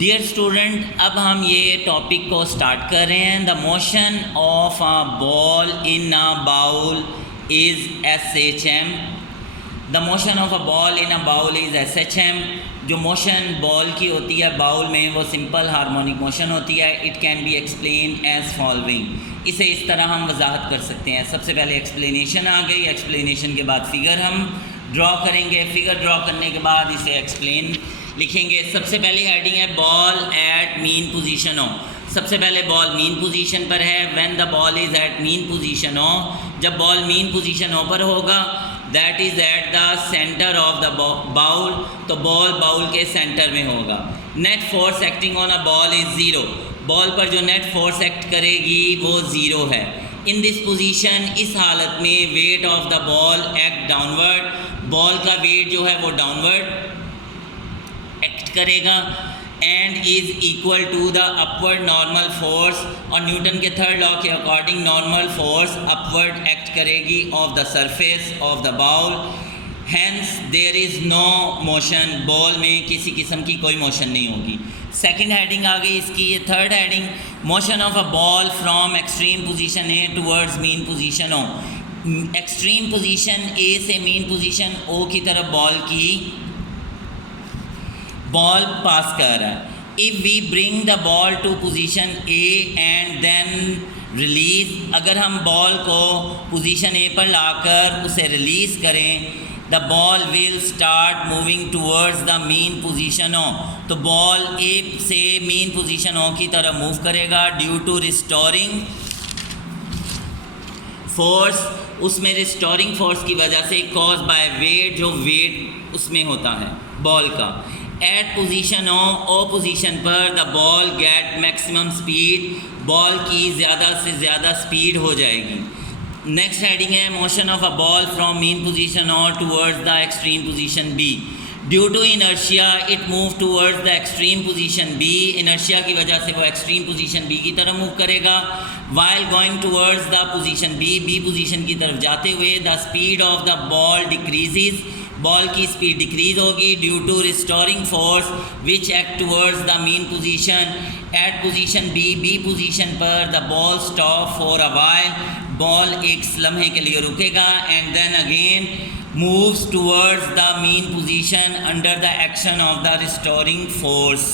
Dear student, अब हम ये टॉपिक को स्टार्ट कर रहे हैं। The motion of a ball in a bowl is SHM। The motion of a ball in a bowl is SHM। जो मोशन बॉल की होती है बाउल में वो सिंपल हार्मोनिक मोशन होती है। It can be explain as following. इसे इस तरह हम वजाहत कर सकते हैं। सबसे पहले एक्सप्लेनेशन आ गई, एक्सप्लेनेशन के बाद फिगर हम ड्रॉ करेंगे। फिगर ड्रॉ करने के बाद इसे एक्सप्लेन लिखेंगे। सबसे पहली हेडिंग है बॉल एट मीन पोजीशन हो। सबसे पहले बॉल मीन पोजीशन पर है। When the ball is at mean position हो, जब बॉल मीन पोजीशन हो पर होगा, that is at the centre of the bowl, तो बॉल बाउल के सेंटर में होगा। Net force acting on a ball is zero. Ball पर जो नेट फोर्स एक्ट करेगी वो ज़ीरो है। इन दिस पोजीशन, इस हालत में weight of the ball act downward. Ball का वेट जो है वो डाउनवर्ड एक्ट करेगा and is equal to the upward normal force. और न्यूटन के थर्ड लॉ के according normal force upward act करेगी of the surface of the bowl. Hence there is no motion. Ball में किसी किस्म की कोई मोशन नहीं होगी। सेकंड हेडिंग आ गई इसकी, ये third heading, motion of a ball from extreme position A towards mean position O. Extreme position A से मीन पोजीशन ओ की तरफ बॉल पास कर रहा है। If we bring the ball to position A and then release, अगर हम ball को position A पर लाकर उसे रिलीज़ करें, the ball will start moving towards the mean position O, तो बॉल ए से मीन पोजीशन ओ की तरफ मूव करेगा ड्यू टू रिस्टोरिंग फोर्स। उसमें रिस्टोरिंग फोर्स की वजह से कॉज बाय वेट, जो वेट उसमें होता है बॉल का। एट पोजीशन ओ पोजीशन पर the ball get maximum speed, ball की ज़्यादा से ज़्यादा स्पीड हो जाएगी। नेक्स्ट हेडिंग है motion of a ball from mean position O towards the extreme position B. Due to inertia it move towards the extreme position B. Inertia की वजह से वो एक्सट्रीम पोजीशन बी की तरफ मूव करेगा। While going towards the position B position की तरफ जाते हुए the speed of the ball decreases, ball की स्पीड डिक्रीज होगी due to restoring force which act towards the mean position. At position B position पर the ball stop for a while, ball एक लम्हे के लिए रुकेगा and then again moves towards the mean position under the action of the restoring force.